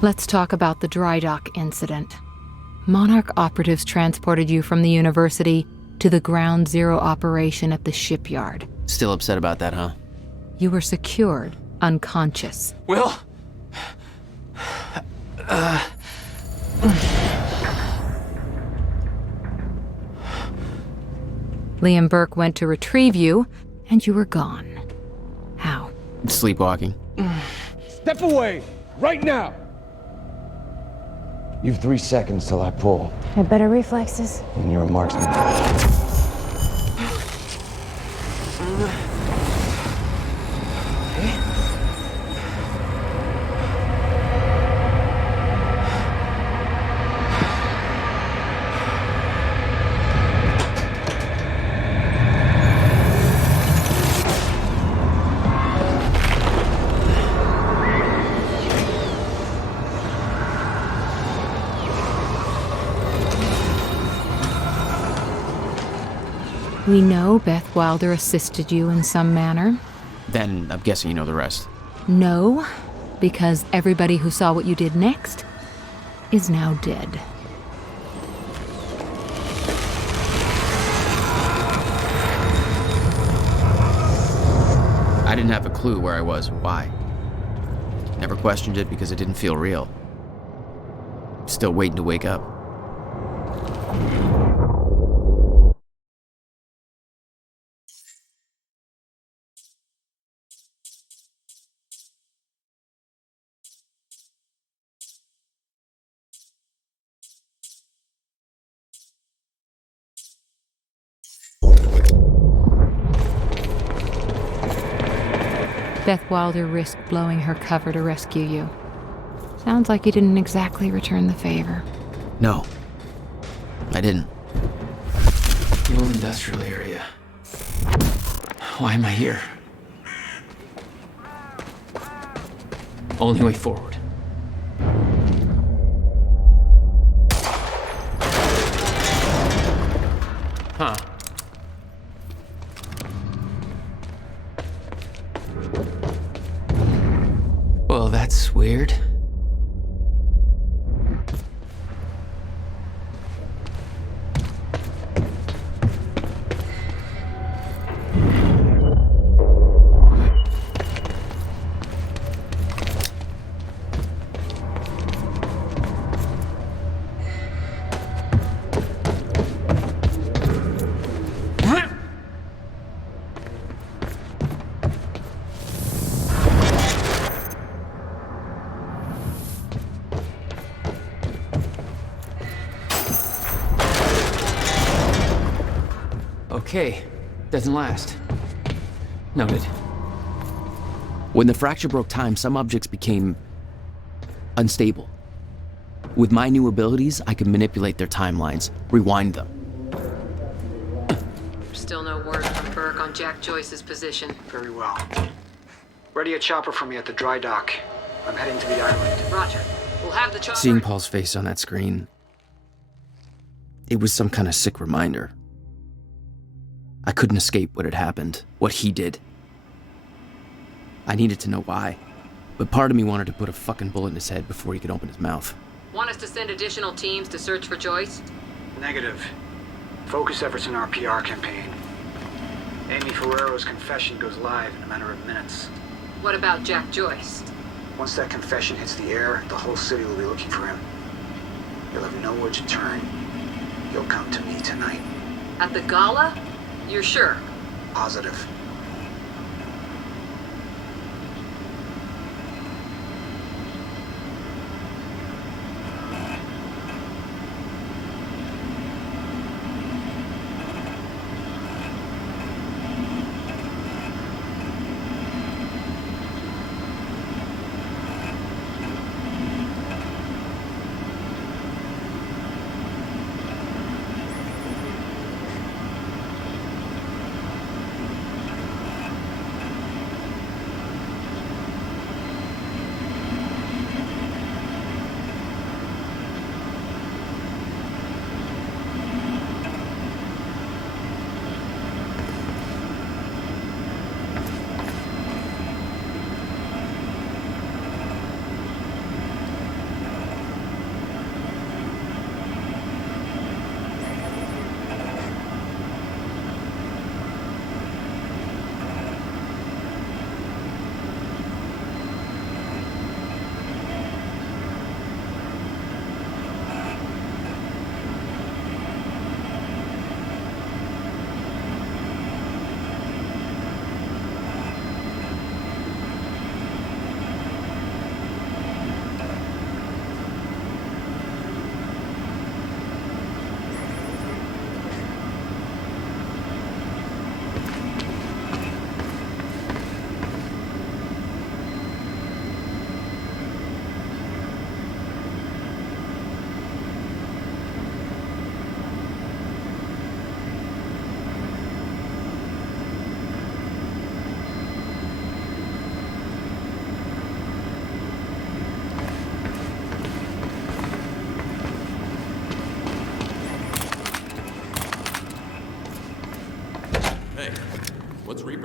Let's talk about the dry dock incident. Monarch operatives transported you from the university to the ground zero operation at the shipyard. Still upset about that, huh? You were secured, unconscious. Will? Liam Burke went to retrieve you, and you were gone. How? Sleepwalking. Step away! Right now! You've 3 seconds till I pull, Had better reflexes. and you're a marksman. We know Beth Wilder assisted you in some manner. Then I'm guessing you know the rest. No, because everybody who saw what you did next is now dead. I didn't have a clue where I was or why. Never questioned it because it didn't feel real. Still waiting to wake up. Beth Wilder risked blowing her cover to rescue you. Sounds like you didn't exactly return the favor. No, I didn't. The old industrial area. Why am I here? Only way forward. Huh. Well, that's weird. Okay, doesn't last. Noted. When the fracture broke time, some objects became unstable. With my new abilities, I could manipulate their timelines, rewind them. Still no word from Burke on Jack Joyce's position. Very well. Ready a chopper for me at the dry dock. I'm heading to the island. Roger. We'll have the chopper. Seeing Paul's face on that screen, it was some kind of sick reminder. I couldn't escape what had happened, what he did. I needed to know why, but part of me wanted to put a fucking bullet in his head before he could open his mouth. Want us to send additional teams to search for Joyce? Negative. Focus efforts in our PR campaign. Amy Ferrero's confession goes live in a matter of minutes. What about Jack Joyce? Once that confession hits the air, the whole city will be looking for him. He'll have nowhere to turn. He'll come to me tonight. At the gala? You're sure? Positive.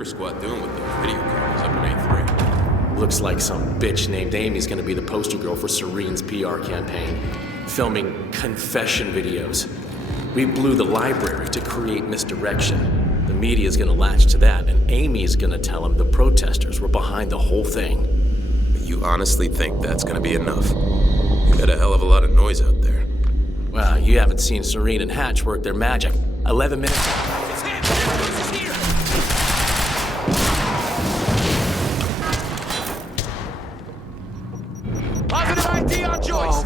your squad doing with those video cameras up in A3? Looks like some bitch named Amy's gonna be the poster girl for Serene's PR campaign, filming confession videos. We blew the library to create misdirection. The media's gonna latch to that, and Amy's gonna tell them the protesters were behind the whole thing. You honestly think that's gonna be enough? You got a hell of a lot of noise out there. Well, you haven't seen Serene and Hatch work their magic. 11 minutes. It's him! It's here! Positive ID on Joyce!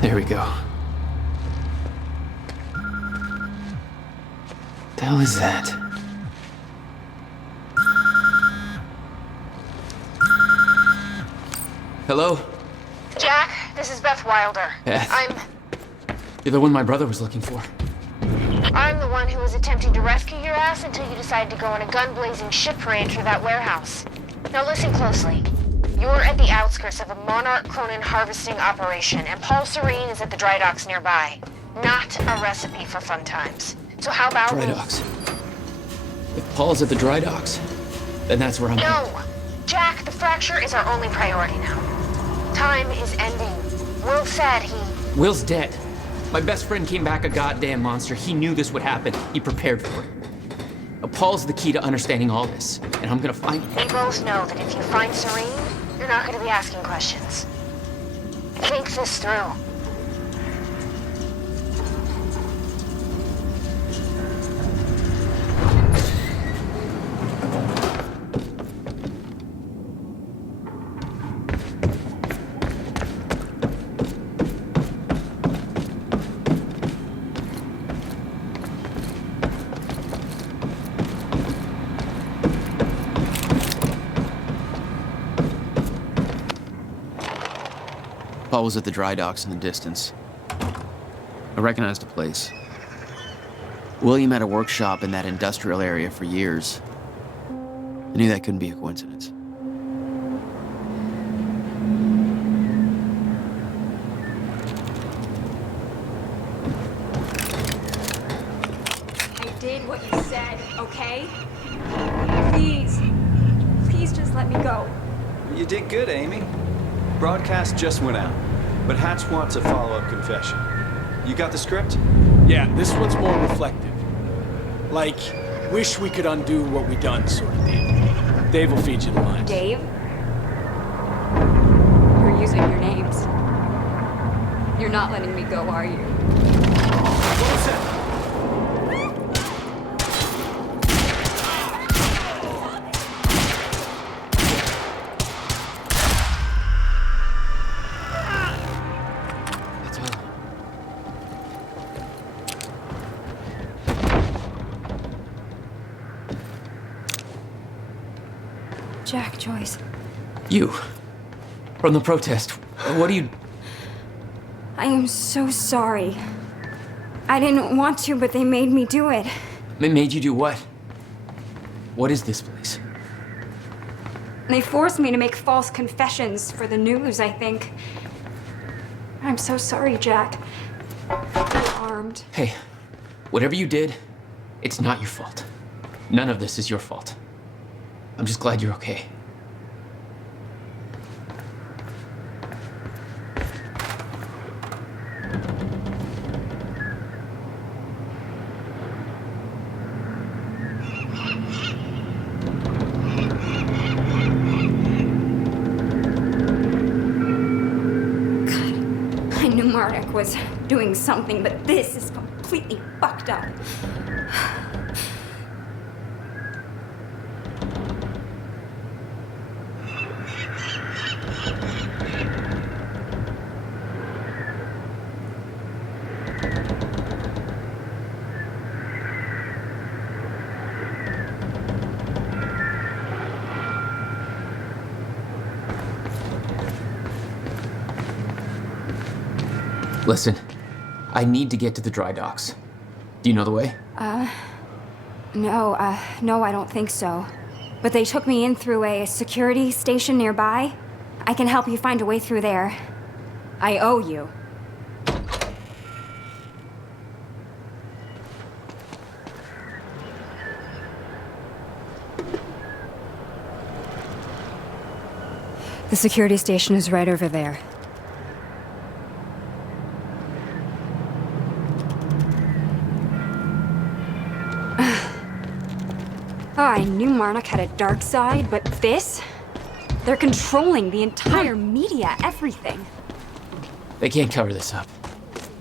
There we go. The hell is that? Hello? Jack, this is Beth Wilder. Beth. You're the one my brother was looking for. I'm the one who was attempting to rescue your ass until you decided to go on a gun-blazing shit parade through that warehouse. Now listen closely. You're at the outskirts of a Monarch Cronin harvesting operation, and Paul Serene is at the dry docks nearby. Not a recipe for fun times. So how about Dry docks. If Paul's at the dry docks, then that's where I'm No! Jack, the fracture is our only priority now. Time is ending. Will said he... Will's dead. My best friend came back a goddamn monster. He knew this would happen. He prepared for it. Now, Paul's the key to understanding all this, and I'm gonna find him. We both know that if you find Serene, you're not going to be asking questions. Think this through. Paul was at the dry docks in the distance. I recognized the place. William had a workshop in that industrial area for years. I knew that couldn't be a coincidence. I did what you said, okay? Please. Please just let me go. You did good, Amy. Broadcast just went out, but Hatch wants a follow-up confession. You got the script? Yeah, this one's more reflective. Like, wish we could undo what we done sort of deal. Dave will feed you the lines. Dave? You're using your names. You're not letting me go, are you? What was that? Jack, Joyce. You. From the protest. What do you... I am so sorry. I didn't want to, but they made me do it. Made you do what? What is this place? They forced me to make false confessions for the news, I think. I'm so sorry, Jack. You're armed. Hey, whatever you did, it's not your fault. None of this is your fault. I'm just glad you're okay. Was doing something, but this is completely fucked up. Listen, I need to get to the dry docks. Do you know the way? No, I don't think so. But they took me in through a security station nearby. I can help you find a way through there. I owe you. The security station is right over there. Oh, I knew Marnock had a dark side, but this? They're controlling the entire media, everything. They can't cover this up.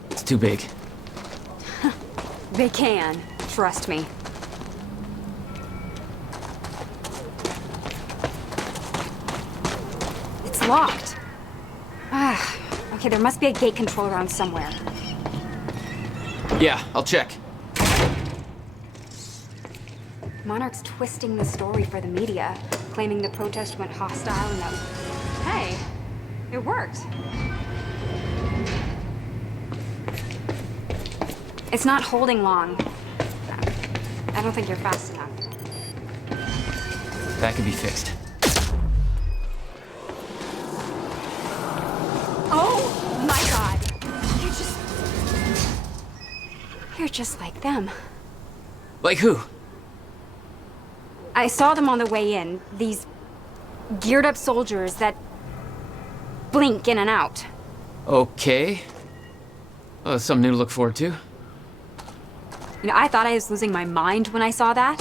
It's too big. They can, trust me. It's locked. Okay, there must be a gate control around somewhere. Yeah, I'll check. Monarch's twisting the story for the media, claiming the protest went hostile and that... Hey, it worked. It's not holding long. I don't think you're fast enough. That can be fixed. Oh my god! You're just like them. Like who? I saw them on the way in. These geared up soldiers that blink in and out. Okay. Well, something new to look forward to. You know, I thought I was losing my mind when I saw that.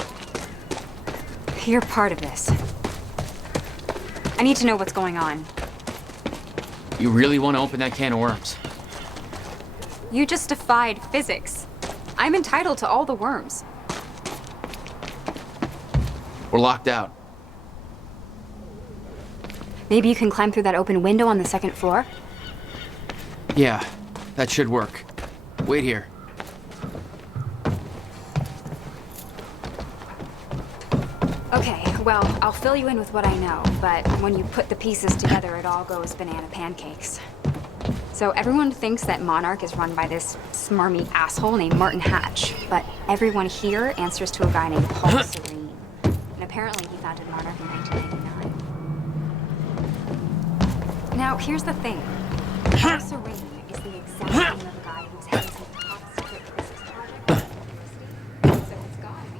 You're part of this. I need to know what's going on. You really want to open that can of worms? You just defied physics. I'm entitled to all the worms. We're locked out. Maybe you can climb through that open window on the second floor? Yeah, that should work. Wait here. Okay, well, I'll fill you in with what I know, but when you put the pieces together, it all goes banana pancakes. So everyone thinks that Monarch is run by this smarmy asshole named Martin Hatch, but everyone here answers to a guy named Paul Serene. And apparently he founded Monarch in 1999. Now, here's the thing. Paul Serene is the exact name of the guy who's heading some top secret physics project at the university. So it's gotta be.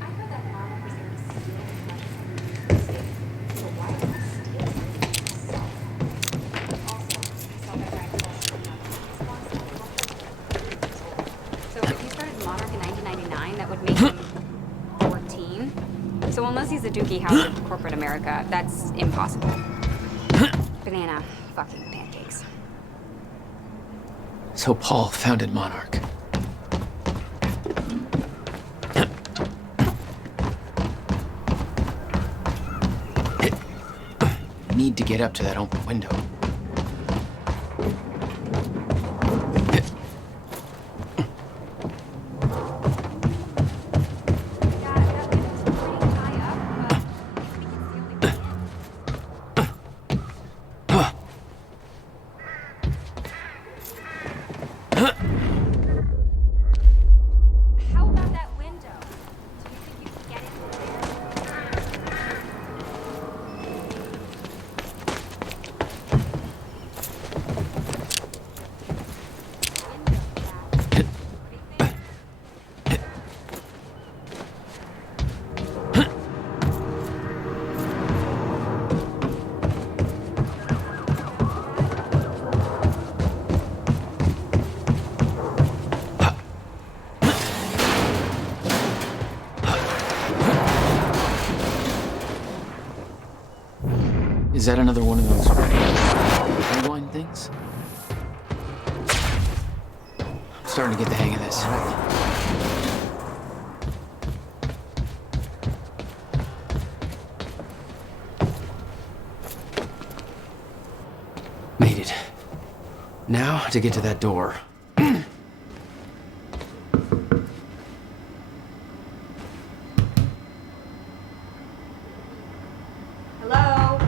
I heard that Monarch was going to steal the so why would he steal it? Also, I saw that guy So if he started Monarch in 1999, that would make him 14. So unless he's a dookie house of corporate America, that's impossible. Banana fucking pancakes. So Paul founded Monarch. Need to get up to that open window. Is that another one of those rewind things? I'm starting to get the hang of this. Made it. Now to get to that door. Hello?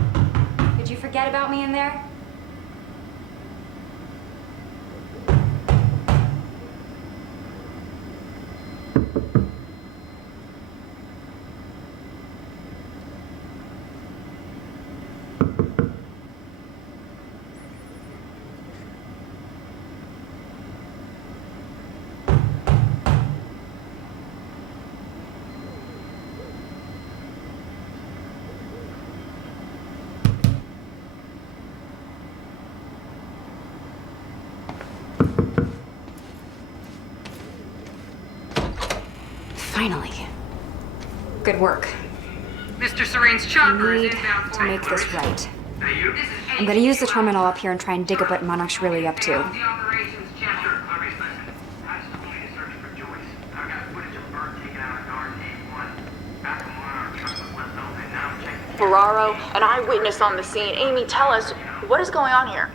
Did you forget about me in there? Finally. Good work. Mr. Serene's I chopper is need inbound to for make this exploration. right. This is I'm gonna use the terminal up here and try and dig up what Monarch's really up to. The operations chapter. Listen, I just told you to search for Joyce. I've got footage of Bert taking out a guard in A1. After Monarch truck was left open, now I'm checking. Ferraro, an eyewitness on the scene. Amy, tell us, what is going on here?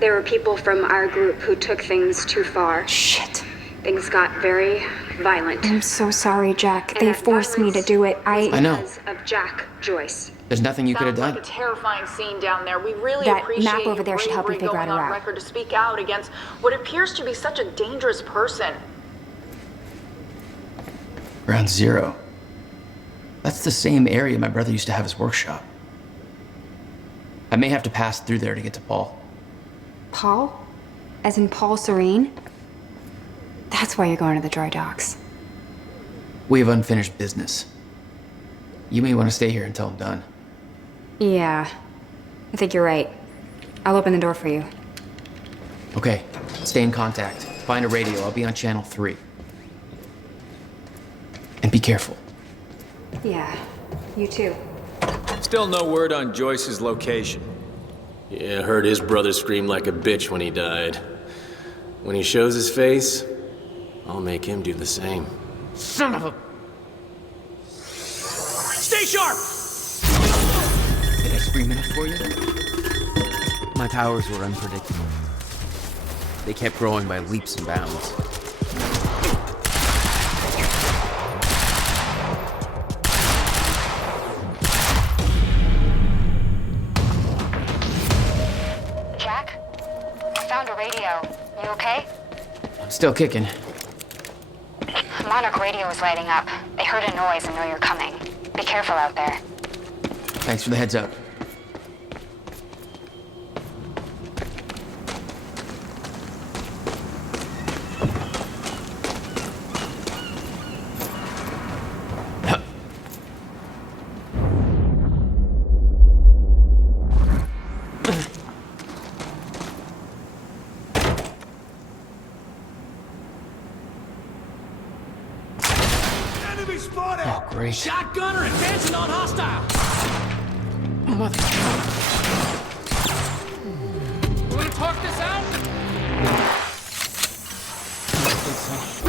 There were people from our group who took things too far. Shit. Things got very violent. I'm so sorry, Jack. They forced me to do it. I know. Because of Jack Joyce. There's nothing you could have Sounds done. like a terrifying scene down there. We really That appreciate map over your there should help you bravery figure out going a on route. record to speak out against what appears to be such a dangerous person. Ground Zero. That's the same area my brother used to have his workshop. I may have to pass through there to get to Paul. Paul? As in Paul Serene? That's why you're going to the dry docks. We have unfinished business. You may want to stay here until I'm done. Yeah. I think you're right. I'll open the door for you. Okay, stay in contact. Find a radio. I'll be on channel 3. And be careful. Yeah. You too. Still no word on Joyce's location. Yeah, I heard his brother scream like a bitch when he died. When he shows his face, I'll make him do the same. Son of a... Stay sharp! Did I scream enough for you? My powers were unpredictable. They kept growing by leaps and bounds. Jack? I found a radio. You okay? I'm still kicking. Monarch radio is lighting up. They heard a noise and know you're coming. Be careful out there. Thanks for the heads up. Enemy spotted! Oh, great. Shotgunner advancing on hostile! Mother... You wanna talk this out? I don't think so.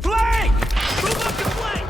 Flank! Move up to flank!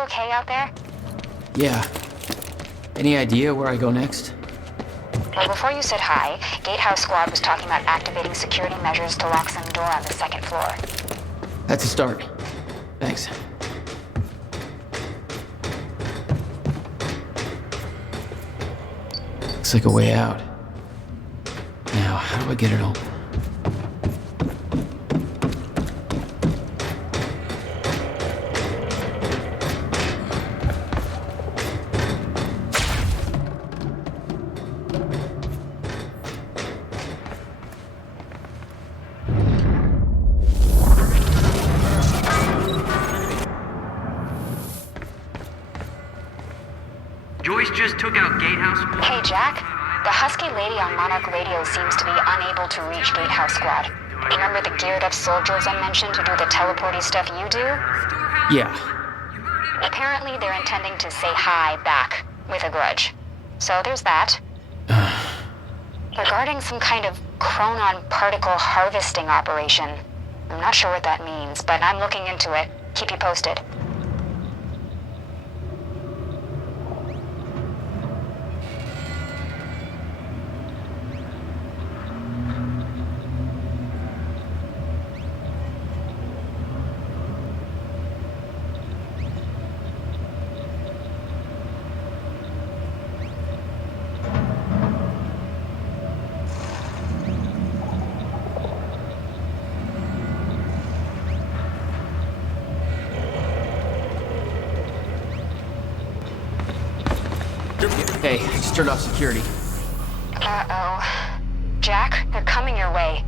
okay out there? Yeah. Any idea where I go next? Well, before you said hi, Gatehouse Squad was talking about activating security measures to lock some door on the second floor. That's a start. Thanks. Looks like a way out. Now, how do I get it open? Joyce just took out Gatehouse. Hey, Jack. The husky lady on Monarch Radio seems to be unable to reach Gatehouse Squad. Remember the geared-up soldiers I mentioned who do the teleporty stuff you do? Yeah. Apparently, they're intending to say hi back, with a grudge. So there's that. Regarding some kind of chronon particle harvesting operation. I'm not sure what that means, but I'm looking into it. Keep you posted. Hey, just turned off security. Uh-oh. Jack, they're coming your way.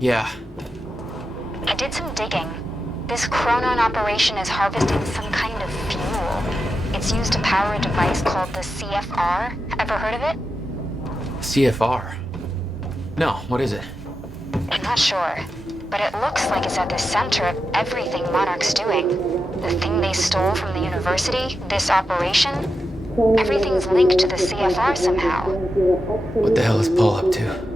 Yeah. I did some digging. This chronon operation is harvesting some kind of fuel. It's used to power a device called the CFR. Ever heard of it? CFR? No, what is it? I'm not sure, but it looks like it's at the center of everything Monarch's doing. The thing they stole from the university, this operation, everything's linked to the CFR somehow. What the hell is Paul up to?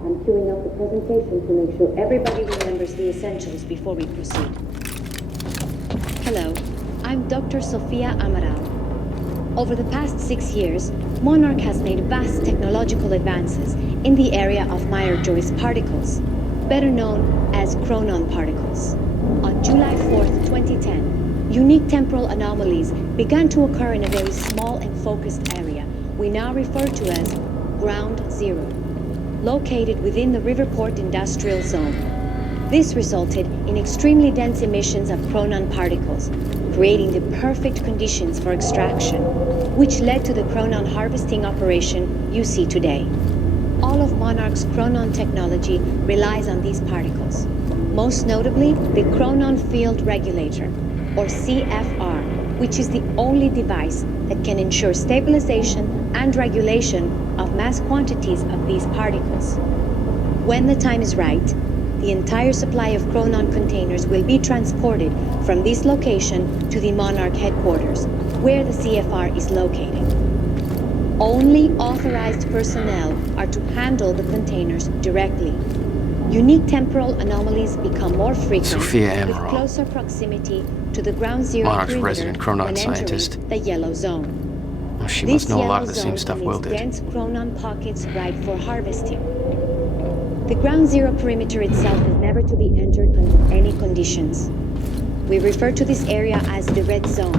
I'm queuing up the presentation to make sure everybody remembers the essentials before we proceed. Hello, I'm Dr. Sofia Amaral. Over the past 6 years, Monarch has made vast technological advances in the area of Meyer-Joyce particles, better known as chronon particles. On July 4th, 2010, unique temporal anomalies began to occur in a very small and focused area we now refer to as Ground Zero, located within the Riverport Industrial Zone. This resulted in extremely dense emissions of chronon particles, creating the perfect conditions for extraction, which led to the chronon harvesting operation you see today. All of Monarch's chronon technology relies on these particles, most notably the chronon field regulator, or CFR, which is the only device that can ensure stabilization and regulation of mass quantities of these particles. When the time is right, the entire supply of chronon containers will be transported from this location to the Monarch headquarters, where the CFR is located. Only authorized personnel are to handle the containers directly. Unique temporal anomalies become more frequent with closer proximity to the ground zero Monarch's perimeter resident chronon when scientist. entering the yellow zone. Well, she This must know a lot yellow of the same zone stuff Will contains did. dense chronon pockets ripe for harvesting. The ground zero perimeter itself is never to be entered under any conditions. We refer to this area as the red zone,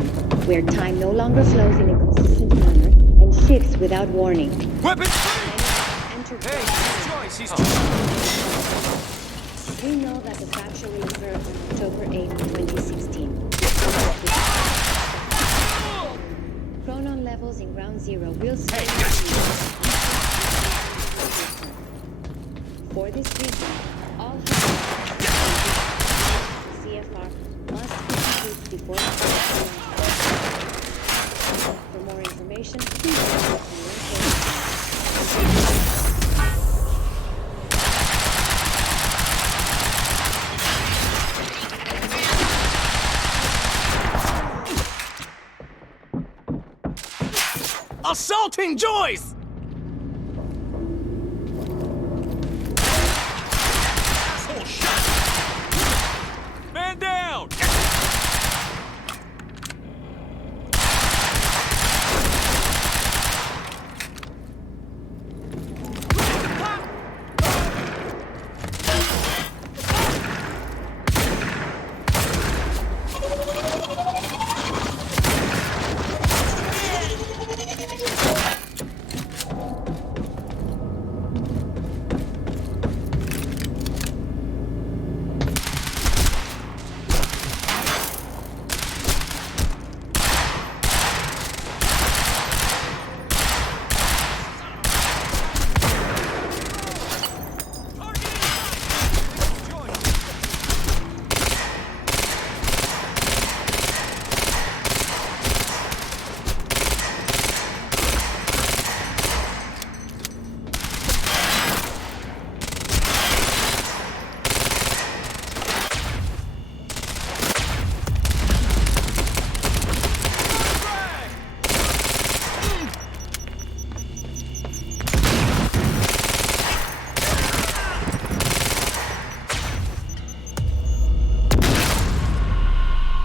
where time no longer flows in a consistent manner and shifts without warning. Weapons free! Hey, he's Joyce, We know that the fracture will occur on October 8, 2016. Chronon levels in ground zero will stay. For this reason, all CFR must be complete before For more information, please visit assaulting Joyce! Asshole shot! Man down!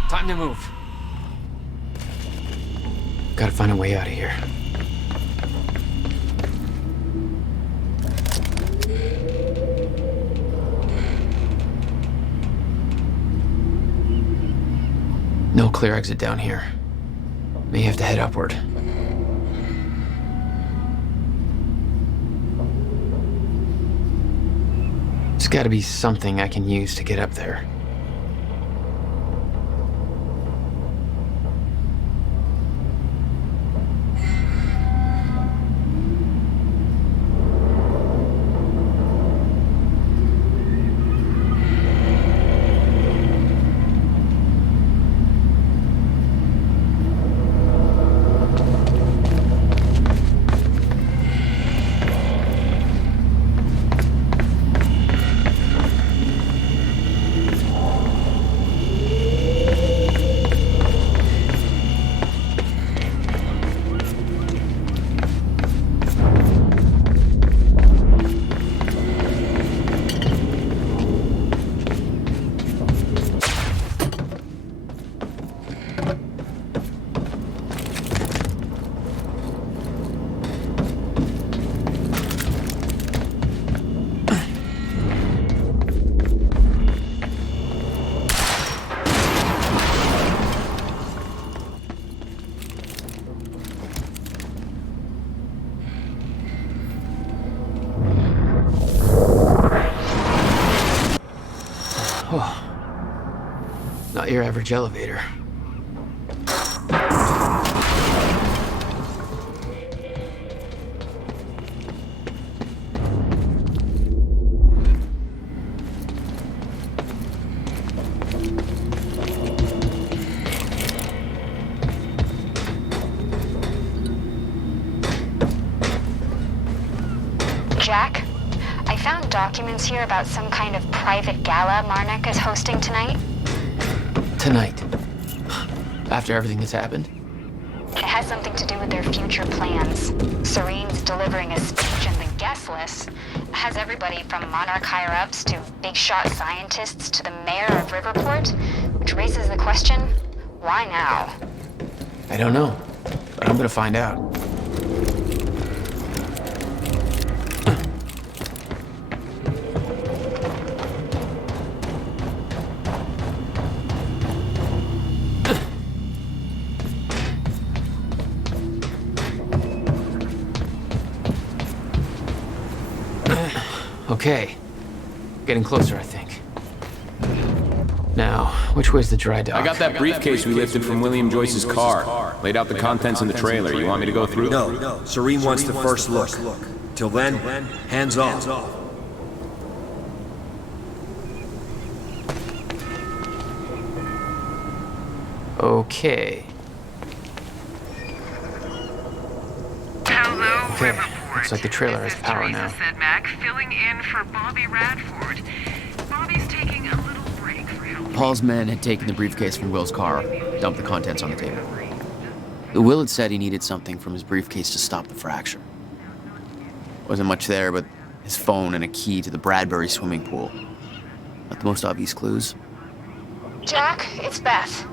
Time to move. Gotta find a way out of here. No clear exit down here. May have to head upward. There's gotta be something I can use to get up there. Not your average elevator. Jack, I found documents here about some kind of private gala Marnik is hosting tonight. Tonight? After everything that's happened? It has something to do with their future plans. Serene's delivering a speech, and the guest list has everybody from Monarch higher-ups to big-shot scientists to the mayor of Riverport, which raises the question, why now? I don't know, but I'm gonna find out. Okay. Getting closer, I think. Now, which way's the dry dock? I got that briefcase we lifted from William Joyce's car. Laid out the contents in the trailer. You want me to go through? No. Serene wants the first look. Till then, hands off. Okay. Hello, Okay. Riverport. Looks like the trailer has power Teresa now. Sedmak, filling in for Bobby Radford. Bobby's taking a little break for health. Paul's men had taken the briefcase from Will's car, dumped the contents on the table. Will had said he needed something from his briefcase to stop the fracture. Wasn't much there but his phone and a key to the Bradberi swimming pool. Not the most obvious clues. Jack, it's Beth.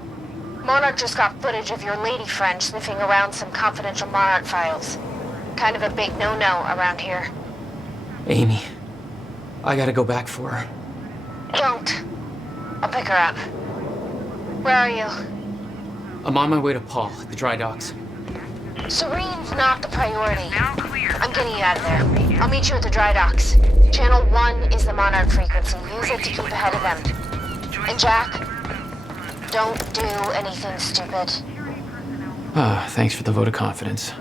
Monarch just got footage of your lady friend sniffing around some confidential Monarch files. Kind of a big no-no around here. Amy, I gotta go back for her. Don't. I'll pick her up. Where are you? I'm on my way to Paul at the dry docks. Serene's not the priority. I'm getting you out of there. I'll meet you at the dry docks. Channel 1 is the Monarch frequency. Use it to keep ahead of them. And Jack, don't do anything stupid. Ah, thanks for the vote of confidence.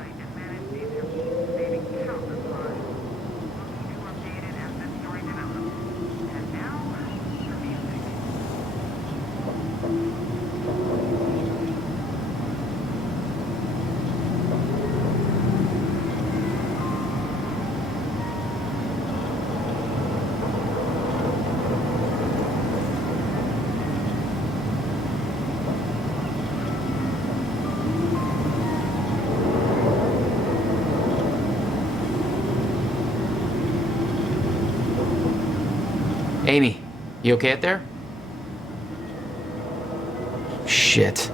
Amy, you okay out there? Shit.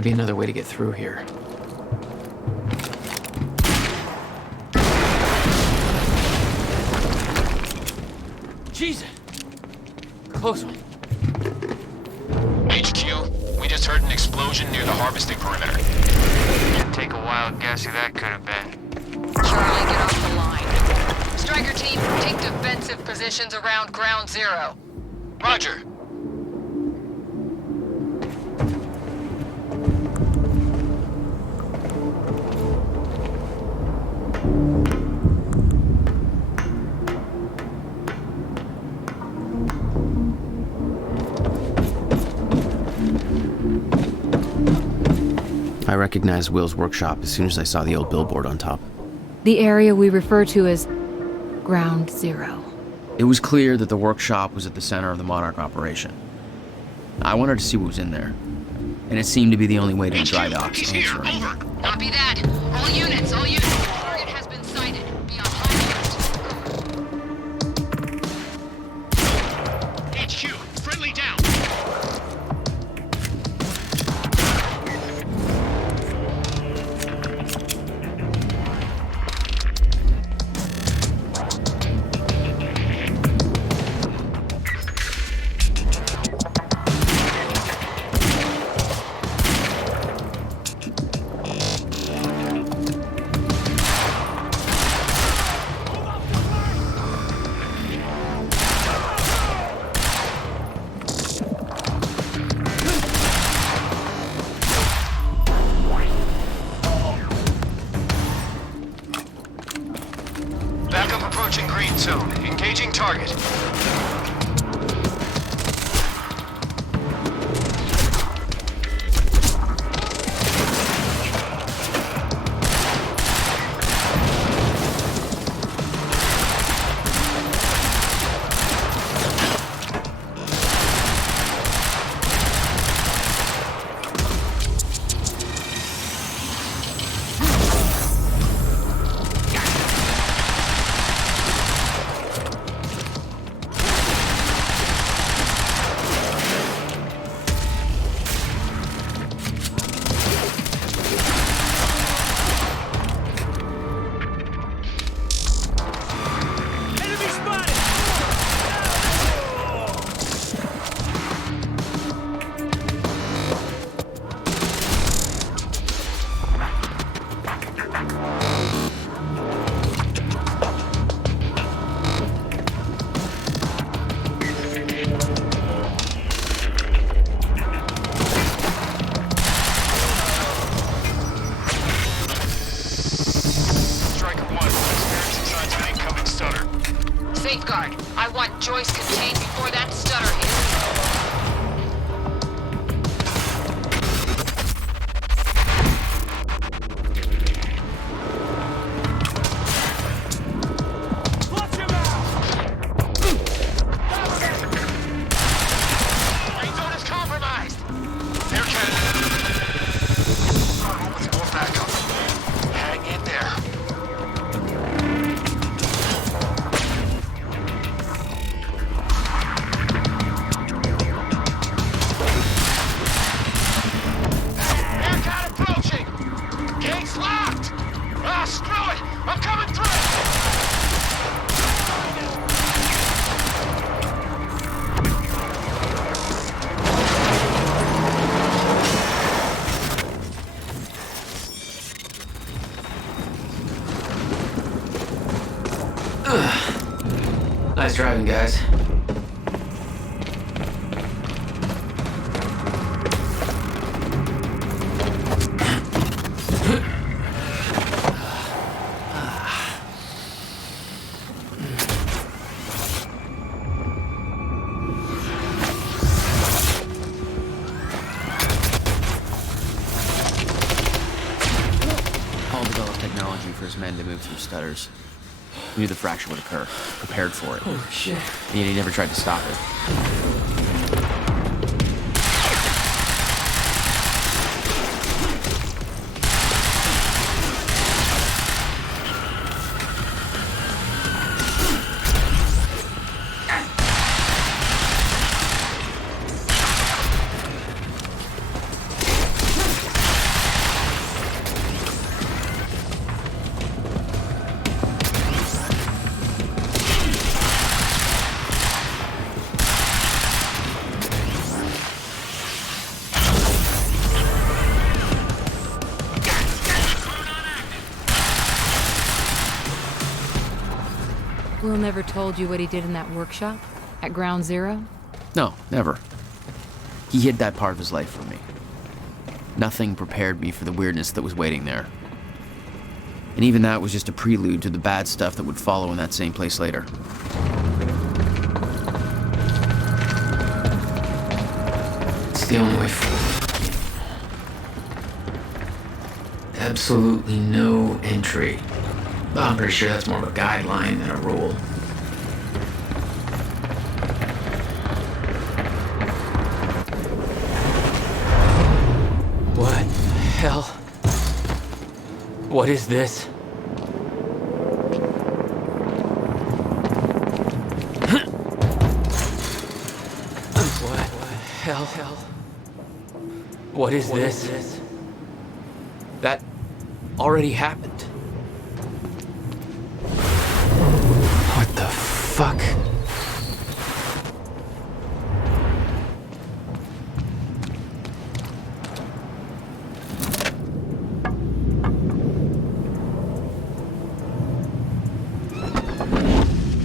gotta be another way to get through here. Jesus! Close one. HQ, we just heard an explosion near the harvesting perimeter. Take a wild guess who that could have been. Charlie, get off the line. Striker team, take defensive positions around ground zero. Roger. I recognized Will's workshop as soon as I saw the old billboard on top. The area we refer to as Ground Zero. It was clear that the workshop was at the center of the Monarch operation. I wanted to see what was in there, and it seemed to be the only way to dry docks answering. Copy that. All units, all units. Target has been sighted. Be on high alert. HQ, friendly down. Backup approaching green zone. Engaging target. Safeguard. I want Joyce contained before that stutter hits. Green zone is compromised. Air cannon. With more backup. Hang in there. Nice driving, guys. Paul developed technology for his men to move through stutters. He knew the fracture would occur, prepared for it. Holy shit. And yet he never tried to stop it. never told you what he did in that workshop? At Ground Zero? No, never. He hid that part of his life from me. Nothing prepared me for the weirdness that was waiting there. And even that was just a prelude to the bad stuff that would follow in that same place later. It's the only way forward. Absolutely no entry. But I'm pretty sure that's more of a guideline than a rule. What the hell? What is this? What the hell? What is this? That already happened. What the fuck?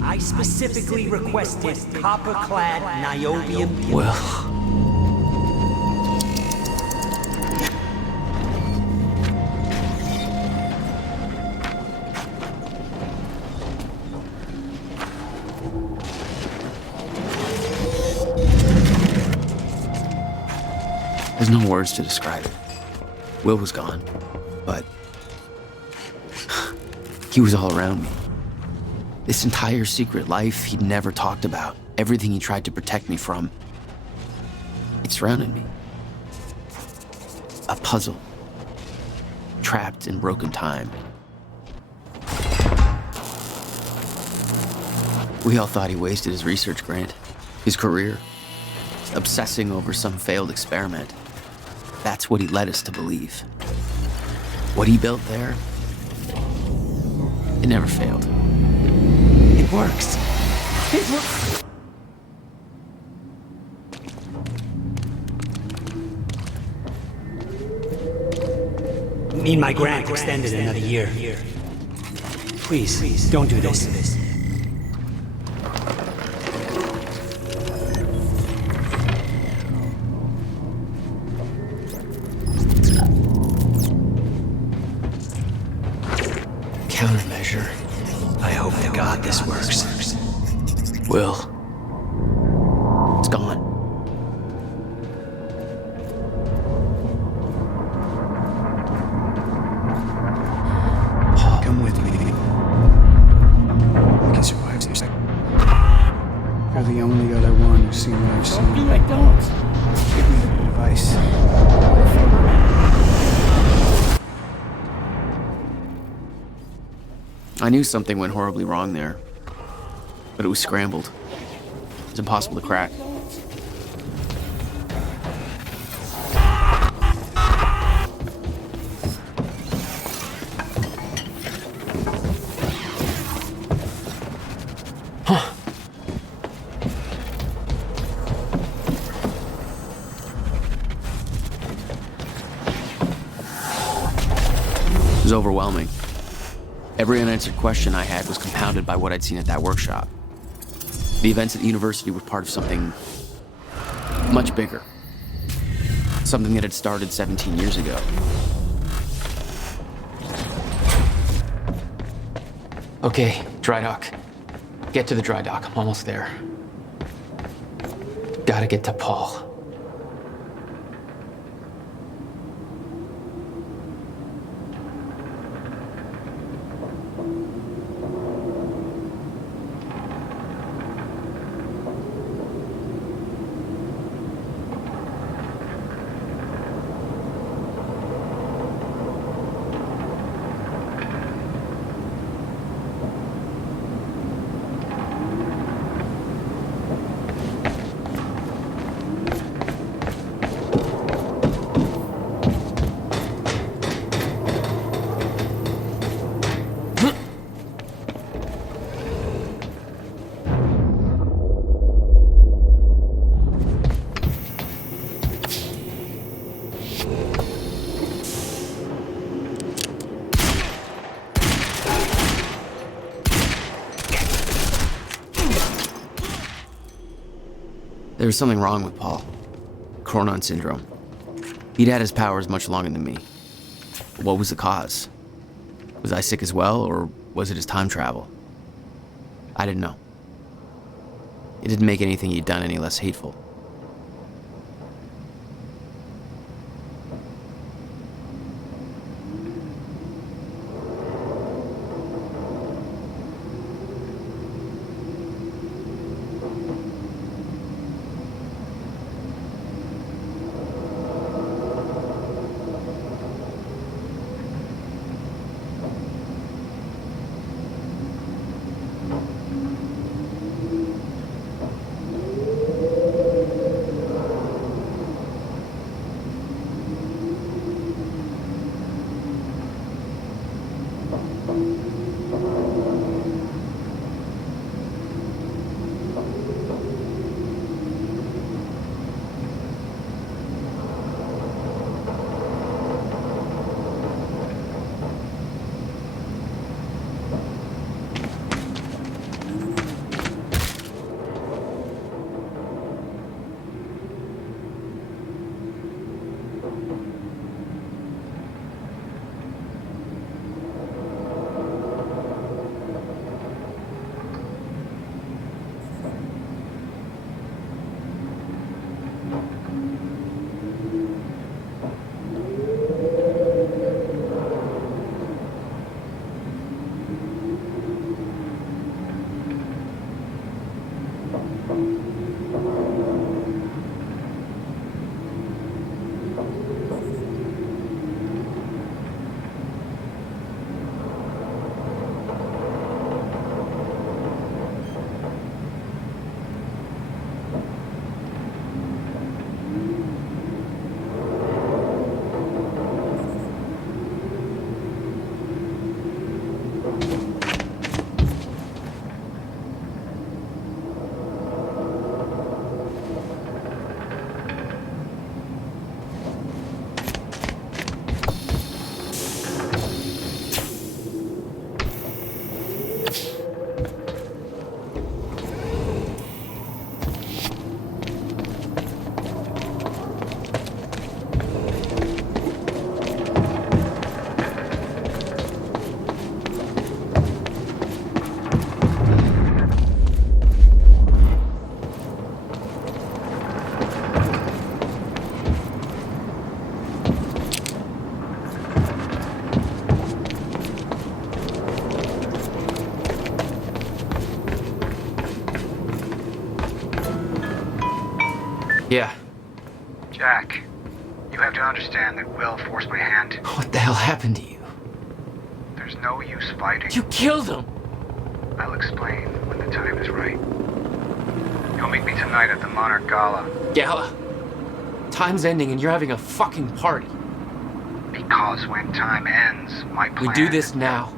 I specifically requested copper-clad niobium. Well. There's no words to describe it. Will was gone, but he was all around me. This entire secret life he'd never talked about, everything he tried to protect me from, it surrounded me. A puzzle, trapped in broken time. We all thought he wasted his research grant, his career, obsessing over some failed experiment. That's what he led us to believe. What he built there, it never failed. It works. It works. Need my grant extended another year. Please, don't do this. Countermeasure. I hope to God this works. Will. It's gone. Come with me. We can survive this. You're the only other one who's seen what I've seen. Don't do it, don't. Give me the advice. I knew something went horribly wrong there, but it was scrambled. It was impossible to crack. It was overwhelming. Every unanswered question I had was compounded by what I'd seen at that workshop. The events at the university were part of something much bigger. Something that had started 17 years ago. Okay, dry dock. Get to the dry dock. I'm almost there. Gotta get to Paul. There was something wrong with Paul. Cronon syndrome. He'd had his powers much longer than me. What was the cause? Was I sick as well, or was it his time travel? I didn't know. It didn't make anything he'd done any less hateful. Yeah. Jack, you have to understand that Will forced my hand. What the hell happened to you? There's no use fighting. You killed him! I'll explain when the time is right. You'll meet me tonight at the Monarch Gala. Gala? Time's ending and you're having a fucking party. Because when time ends, my plan... We do this now.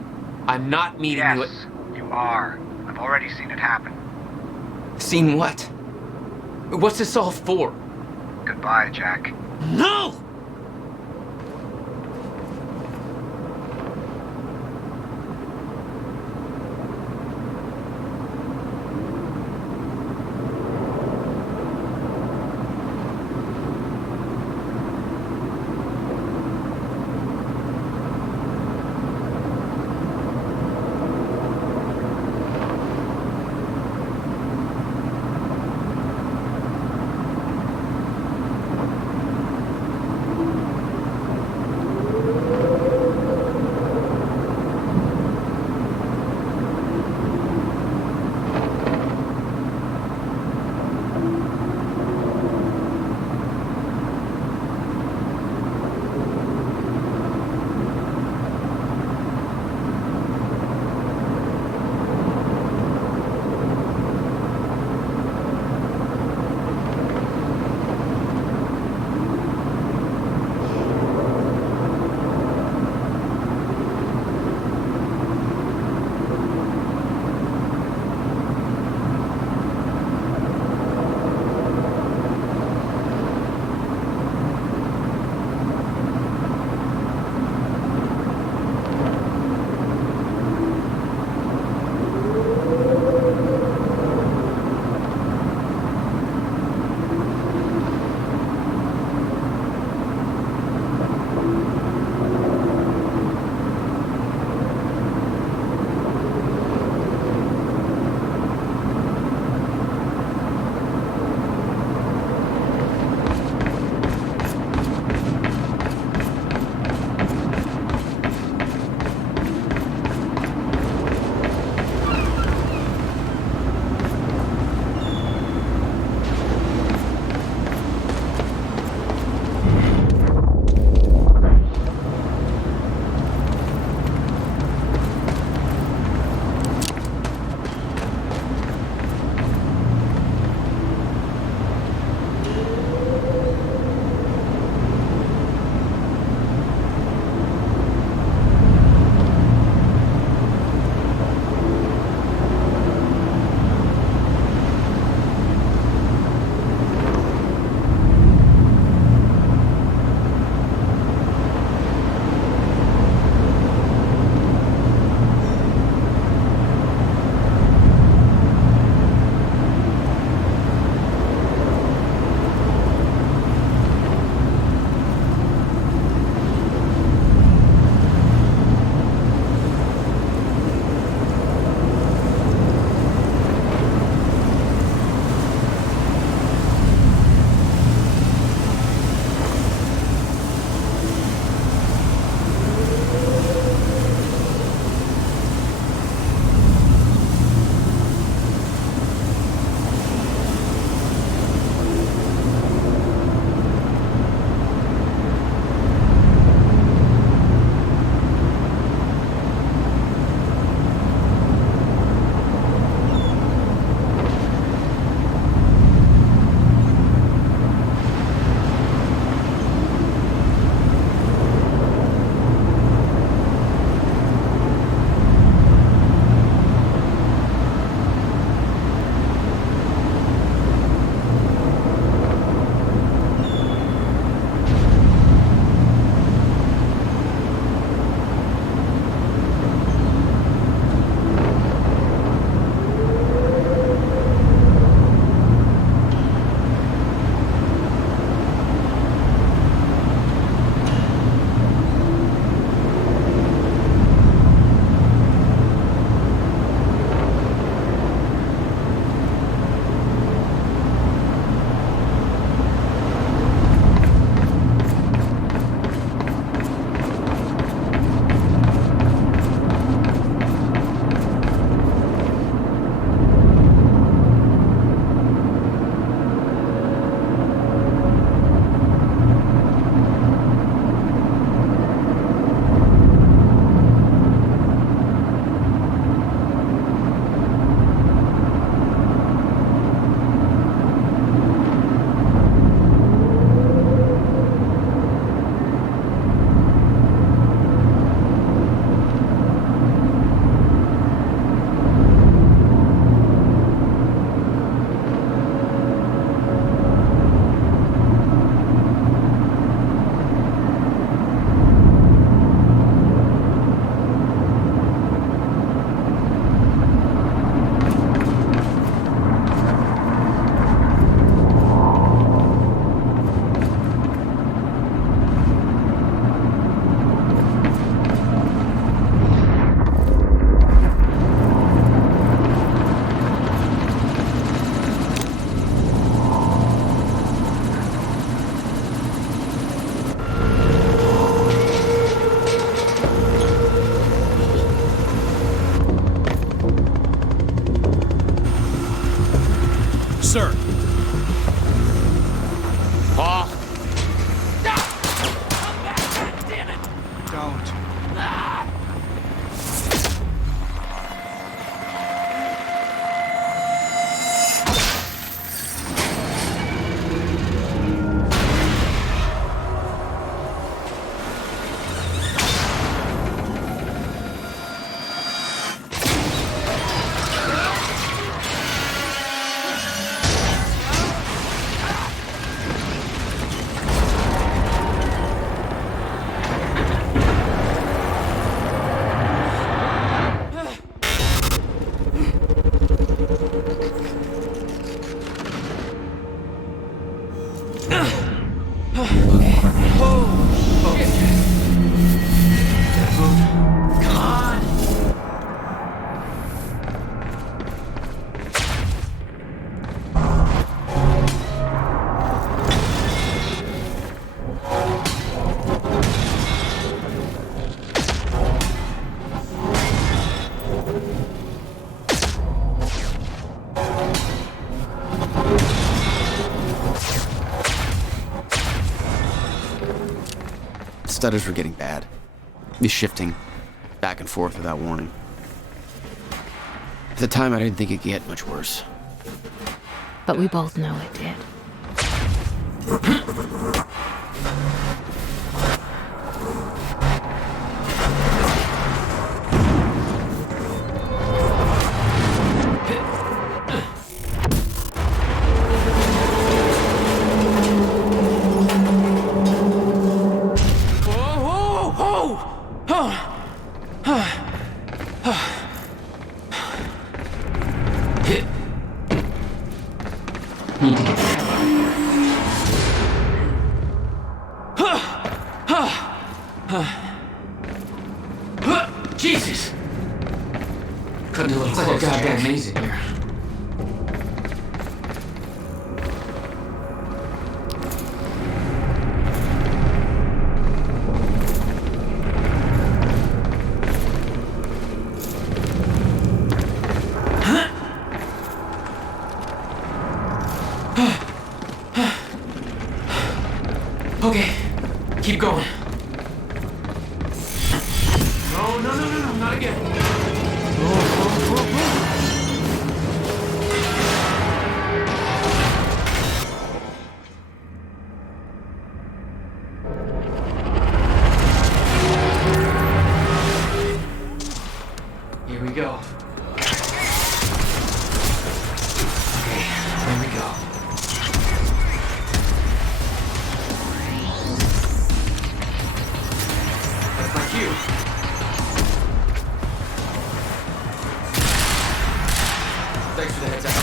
I'm not meeting you at... Yes, you are. I've already seen it happen. Seen what? What's this all for? Goodbye, Jack. No! sir. Paul. Don't. Stutters were getting bad. He's shifting back and forth without warning. At the time, I didn't think it could get much worse. But we both know it did. Jesus! Couldn't do a little goddamn maze in here. Okay, keep going. No, not again. Here we go. Okay, here we go. That's my cue. Thanks for the heads up.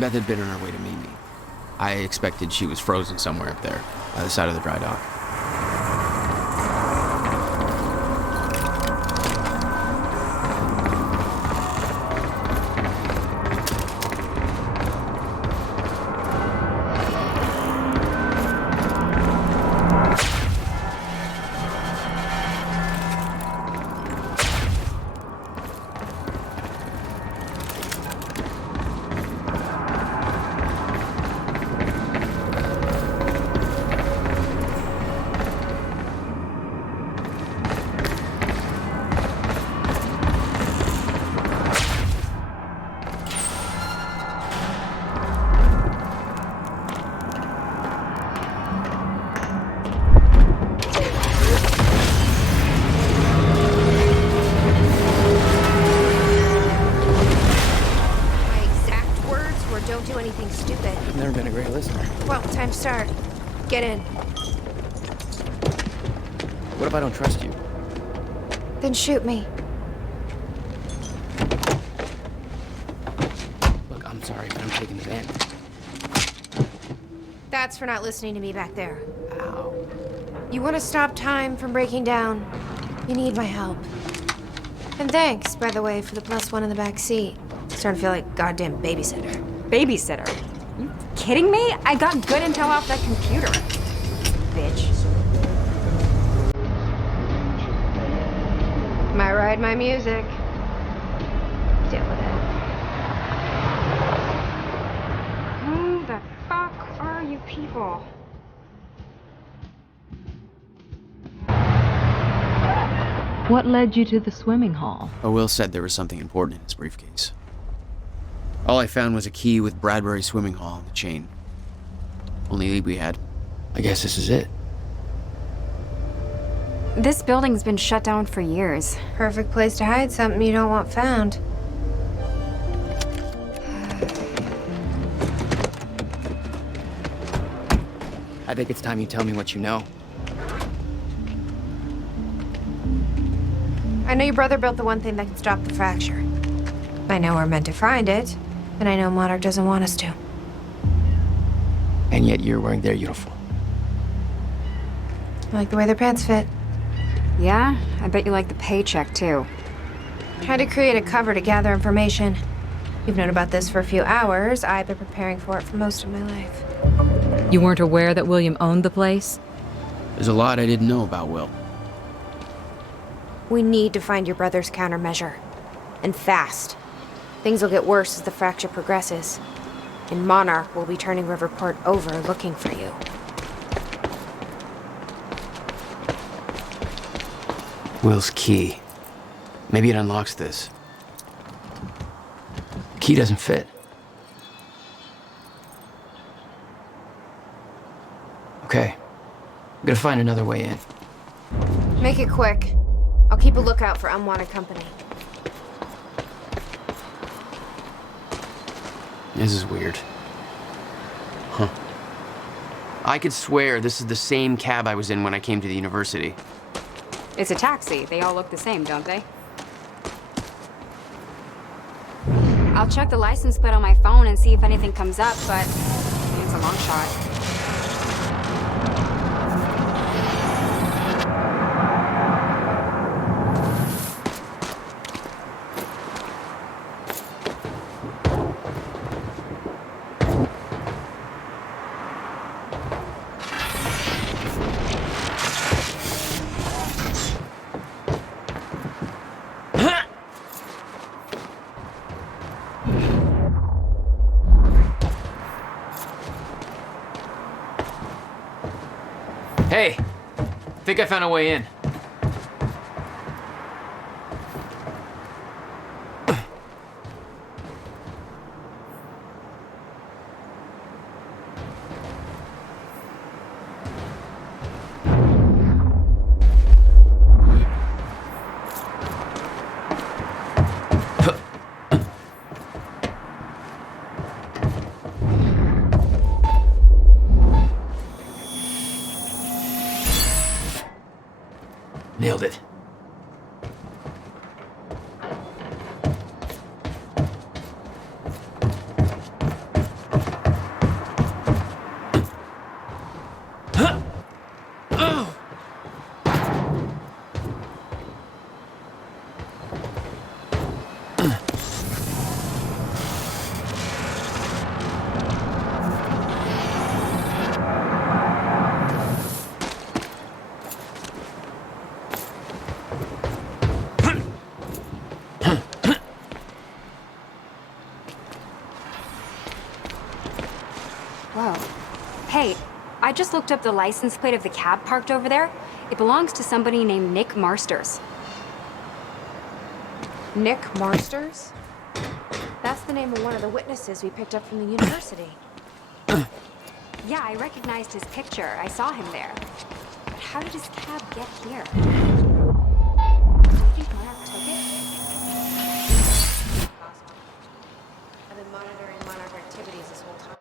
Beth had been on her way to meet me. I expected she was frozen somewhere up there, by the side of the dry dock. Start. Get in. What if I don't trust you? Then shoot me. Look, I'm sorry, but I'm taking the van. That's for not listening to me back there. Ow. You want to stop time from breaking down? You need my help. And thanks, by the way, for the +1 in the back seat. Starting to feel like a goddamn babysitter. Babysitter? You kidding me? I got good intel off that computer. Bitch. My ride, my music. Deal with it. Who the fuck are you people? What led you to the swimming hall? Will said there was something important in his briefcase. All I found was a key with Bradbury Swimming Hall on the chain. Only lead we had. I guess this is it. This building's been shut down for years. Perfect place to hide something you don't want found. I think it's time you tell me what you know. I know your brother built the one thing that can stop the fracture. I know we're meant to find it, and I know Monarch doesn't want us to. And yet you're wearing their uniform. I like the way their pants fit. Yeah? I bet you like the paycheck, too. Tried to create a cover to gather information. You've known about this for a few hours. I've been preparing for it for most of my life. You weren't aware that William owned the place? There's a lot I didn't know about Will. We need to find your brother's countermeasure. And fast. Things will get worse as the fracture progresses. And Monarch will be turning Riverport over looking for you. Will's key. Maybe it unlocks this. The key doesn't fit. Okay. I'm gonna find another way in. Make it quick. I'll keep a lookout for unwanted company. This is weird. Huh. I could swear this is the same cab I was in when I came to the university. It's a taxi. They all look the same, don't they? I'll check the license plate on my phone and see if anything comes up, but it's a long shot. Hey, think I found a way in. Nailed it. I just looked up the license plate of the cab parked over there. It belongs to somebody named Nick Marsters. Nick Marsters? That's the name of one of the witnesses we picked up from the university. Yeah, I recognized his picture. I saw him there. But how did his cab get here? Do you think Monarch took it? I've been monitoring Monarch activities this whole time.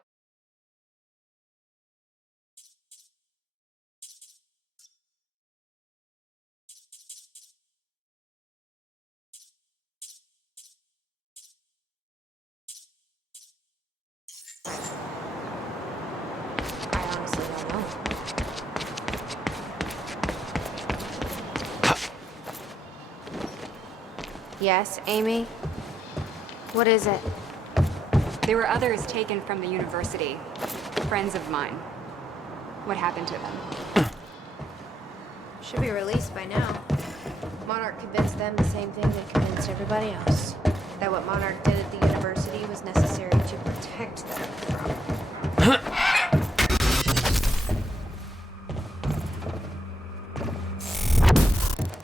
I honestly don't know. Yes, Amy? What is it? There were others taken from the university. Friends of mine. What happened to them? Should be released by now. Monarch convinced them the same thing they convinced everybody else. That what Monarch did at the university was necessary to protect them from.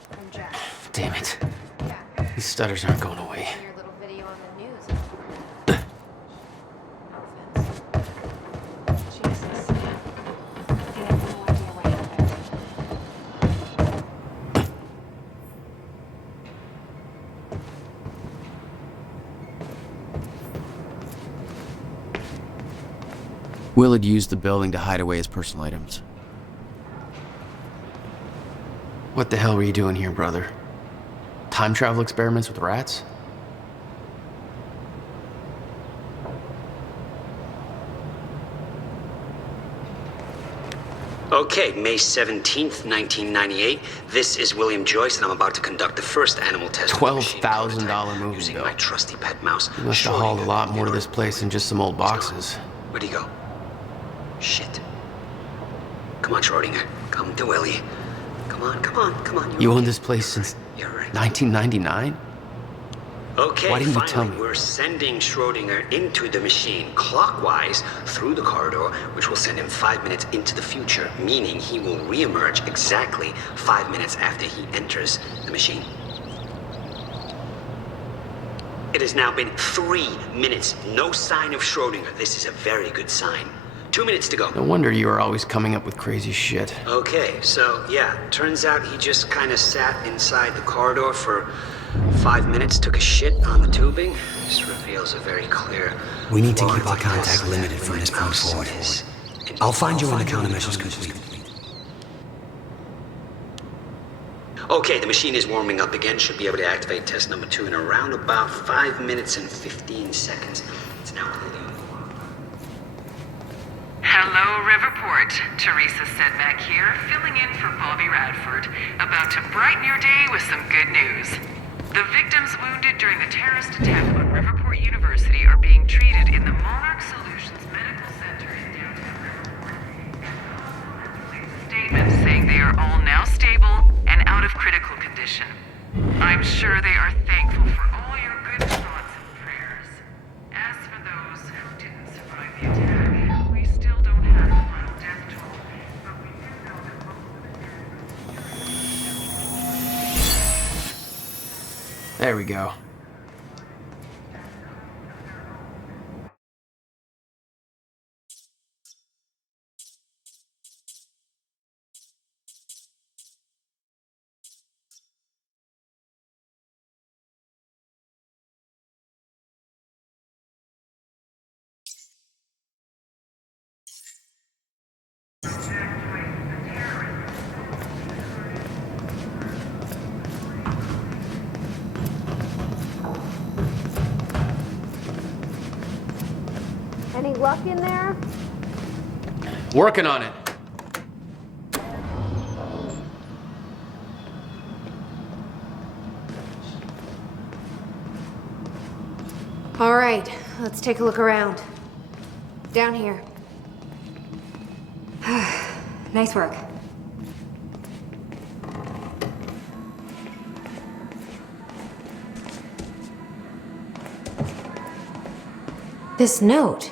From Jack. Damn it. Yeah. These stutters aren't going away. Your little video on the news. No offense. Jesus. I have no idea what happened. Will had used the building to hide away his personal items. What the hell were you doing here, brother? Time travel experiments with rats? Okay, May 17th, 1998. This is William Joyce, and I'm about to conduct the first animal test. $12,000 movie using bill. my trusty pet mouse. You must have hauled a lot more to this place than just some old boxes. Where'd he go? Shit. Come on, Schrodinger. Come to Willie. Come on, come on, come on. You owned this place since You're right. 1999? Okay, Why didn't you finally, tell me? we're sending Schrodinger into the machine clockwise through the corridor, which will send him 5 minutes into the future, meaning he will reemerge exactly 5 minutes after he enters the machine. It has now been 3 minutes. No sign of Schrodinger. This is a very good sign. 2 minutes to go. No wonder you were always coming up with crazy shit. Okay, so yeah, turns out he just kind of sat inside the corridor for 5 minutes, took a shit on the tubing. This reveals a very clear... We need to keep our contact limited from this point forward. I'll find you when the countermeasure's complete. Okay, the machine is warming up again. Should be able to activate test number 2 in around about 5 minutes and 15 seconds. It's now clear. Hello, Riverport. Teresa Sedmak here, filling in for Bobby Radford, about to brighten your day with some good news. The victims wounded during the terrorist attack on Riverport University are being treated in the Monarch Solutions Medical Center in downtown Riverport. Statement saying they are all now stable and out of critical condition. I'm sure they are thankful for all your good thoughts and prayers. As for those who didn't survive the attack, we still don't have the final death toll, but we do know that most of the dead. There we go. Any luck in there? Working on it. All right, let's take a look around. Down here. Nice work. This note.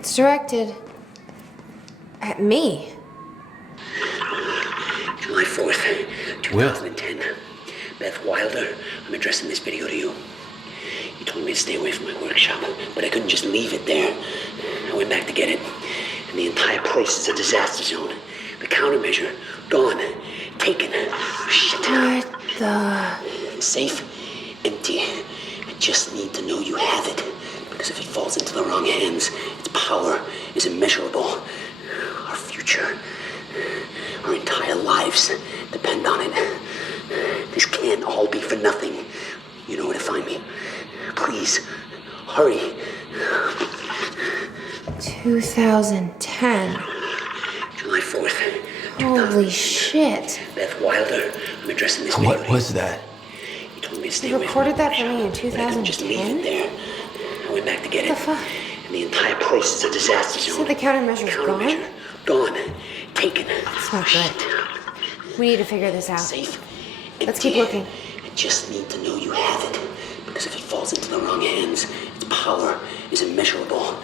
It's directed. Me? July 4th, 2010. Beth Wilder, I'm addressing this video to you. You told me to stay away from my workshop, but I couldn't just leave it there. I went back to get it, and the entire place is a disaster zone. The countermeasure, gone, taken. Shit. What the... Safe, empty. I just need to know you have it, because if it falls into the wrong hands, its power is immeasurable. Our future, our entire lives depend on it. This can't all be for nothing. You know where to find me. Please, hurry. 2010. July 4th. Holy shit. Beth Wilder, I'm addressing this video. What was that? You told me to stay You away from recorded that for me in but I couldn't just leave it 2010? there. I went back to get it. What the fuck? And the entire place is a disaster You zone. said the countermeasure's gone? Gone. Taken. It's not good. We need to figure this out. Safe. Let's keep looking. I just need to know you have it. Because if it falls into the wrong hands, its power is immeasurable.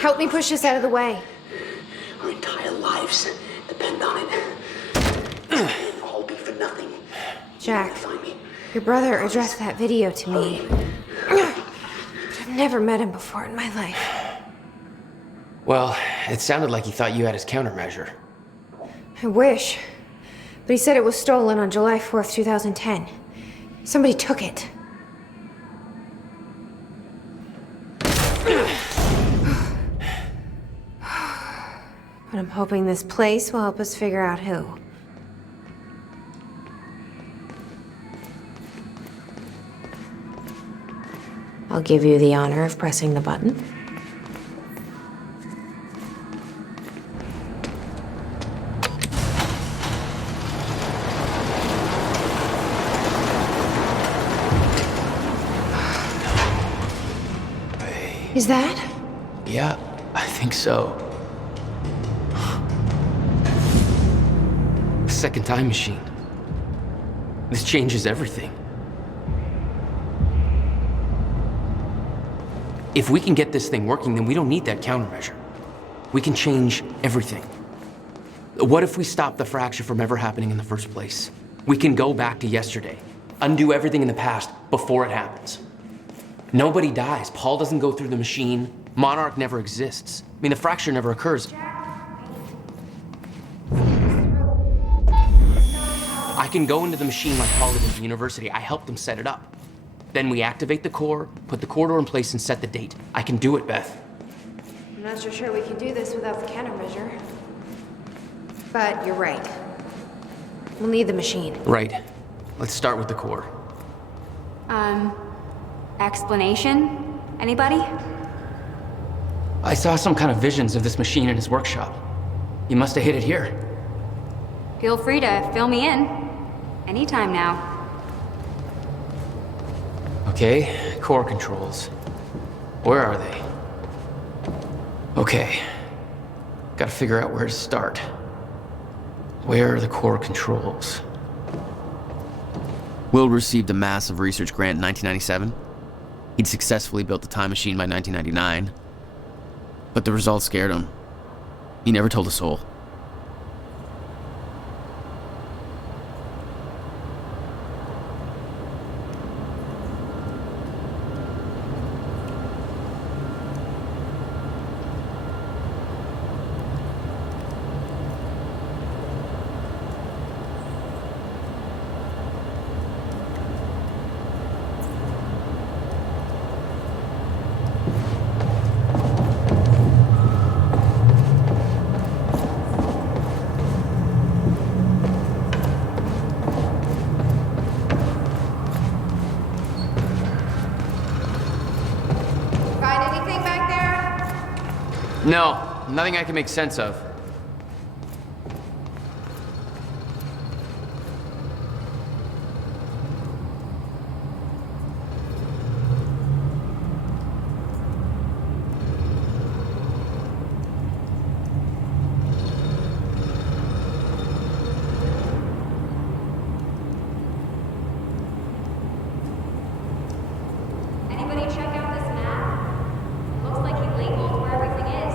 Help me push this out of the way. Our entire lives depend on it. It can't all be for nothing. Jack, your brother addressed that video to me. I've never met him before in my life. Well, it sounded like he thought you had his countermeasure. I wish. But he said it was stolen on July 4th, 2010. Somebody took it. But I'm hoping this place will help us figure out who. I'll give you the honor of pressing the button. Is that? Yeah, I think so. A second time machine. This changes everything. If we can get this thing working, then we don't need that countermeasure. We can change everything. What if we stop the fracture from ever happening in the first place? We can go back to yesterday, undo everything in the past before it happens. Nobody dies. Paul doesn't go through the machine. Monarch never exists. I mean, the fracture never occurs. I can go into the machine like Paul did at the university. I helped them set it up. Then we activate the core, put the corridor in place, and set the date. I can do it, Beth. I'm not so sure we can do this without the countermeasure. But you're right. We'll need the machine. Right. Let's start with the core. Explanation? Anybody? I saw some kind of visions of this machine in his workshop. You must have hid it here. Feel free to fill me in. Anytime now. Okay, core controls. Where are they? Okay. Gotta figure out where to start. Where are the core controls? Will received a massive research grant in 1997. He'd successfully built the time machine by 1999. But the results scared him. He never told a soul. No, nothing I can make sense of. Anybody check out this map? Looks like he labeled where everything is.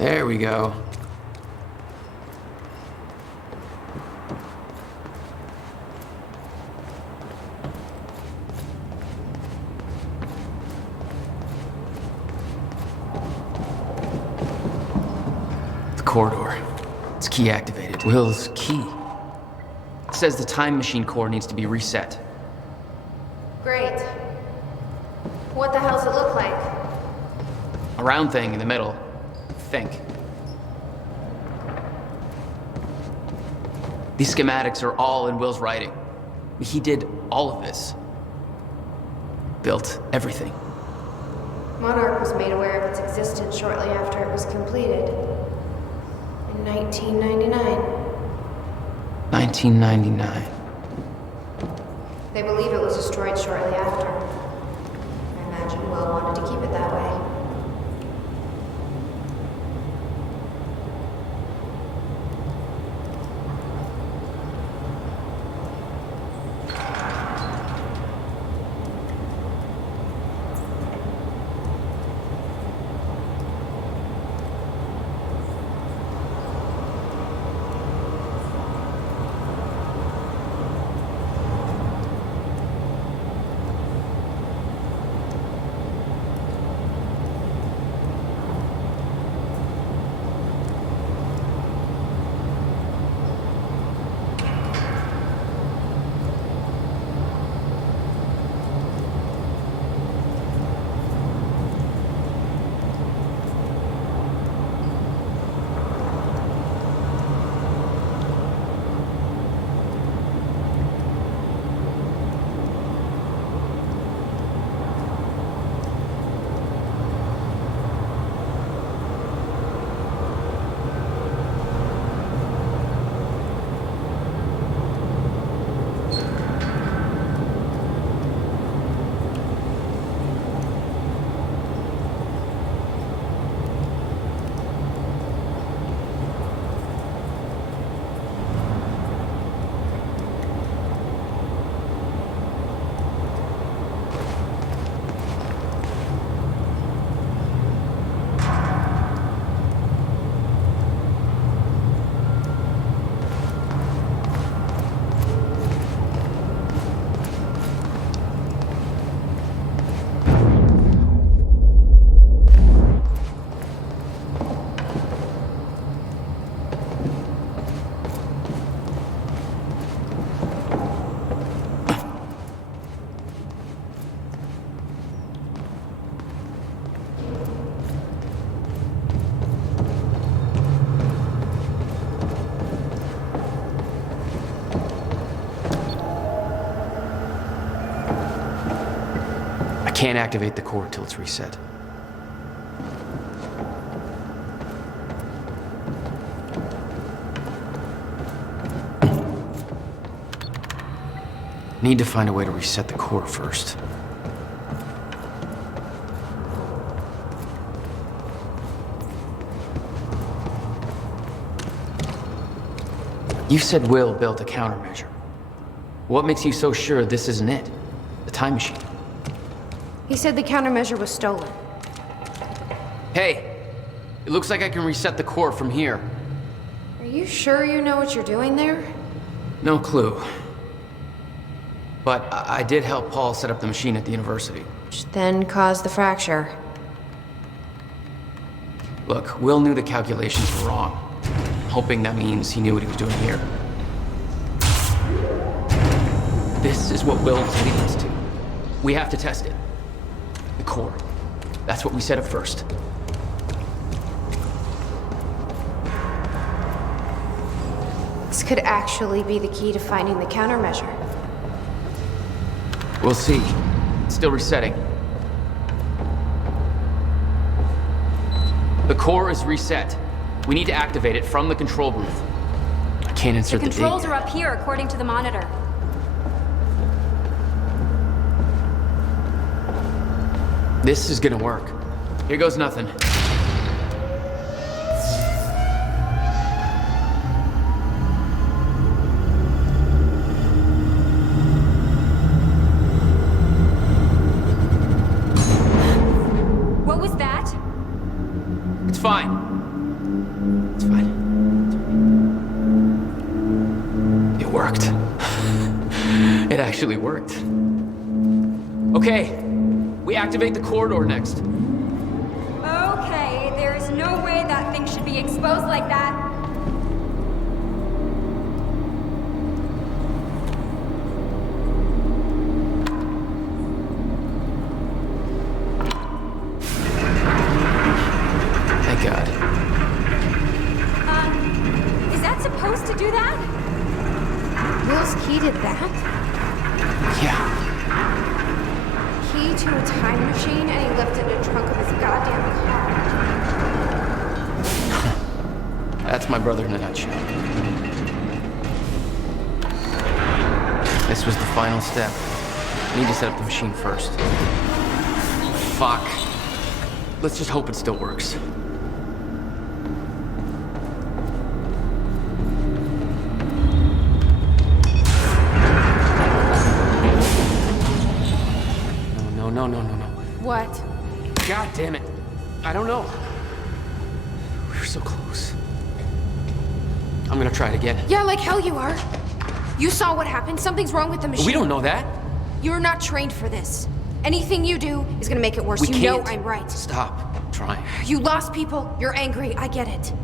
There we go. The corridor. It's key activated. Will's key. It says the time machine core needs to be reset. Great. What the hell's it look like? A round thing in the middle. Think. These schematics are all in Will's writing. He did all of this. Built everything. Monarch was made aware of its existence shortly after it was completed. In 1999. 1999. They believe it was destroyed shortly after. I imagine Will wanted to keep it that way. Can't activate the core till it's reset. Need to find a way to reset the core first. You said Will built a countermeasure. What makes you so sure this isn't it? The time machine. He said the countermeasure was stolen. Hey, it looks like I can reset the core from here. Are you sure you know what you're doing there? No clue. But I did help Paul set up the machine at the university. Which then caused the fracture. Look, Will knew the calculations were wrong. Hoping that means he knew what he was doing here. This is what Will was leading us to. We have to test it. The core. That's what we set up first. This could actually be the key to finding the countermeasure. We'll see. It's still resetting. The core is reset. We need to activate it from the control booth. I can't insert the date. The controls are up here, according to the monitor. This is gonna work. Here goes nothing. What was that? It's fine. worked. It actually worked. Okay, we activate the corridor next. Okay, there is no way that thing should be exposed like that. Thank God. Is that supposed to do that? Will's key did that? Yeah. Key to a time machine, and he left it in the trunk of his goddamn car. That's my brother in a nutshell. This was the final step. Need to set up the machine first. Fuck. Let's just hope it still works. No. What? God damn it. I don't know. We were so close. I'm gonna try it again. Yeah, like hell you are. You saw what happened. Something's wrong with the machine. We don't know that. You're not trained for this. Anything you do is gonna make it worse. You know I'm right. Stop trying. You lost people. You're angry. I get it.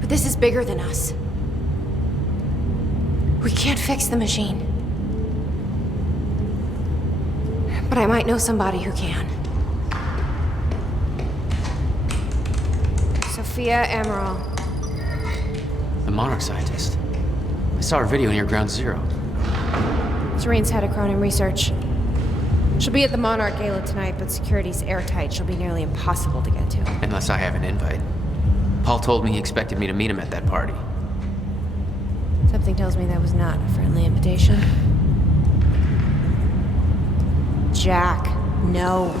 But this is bigger than us. We can't fix the machine. But I might know somebody who can. Sophia Amaral. The Monarch scientist. I saw her video near Ground Zero. Serene's head of Cronin Research. She'll be at the Monarch Gala tonight, but security's airtight. She'll be nearly impossible to get to. Unless I have an invite. Paul told me he expected me to meet him at that party. Something tells me that was not a friendly invitation. Jack, no.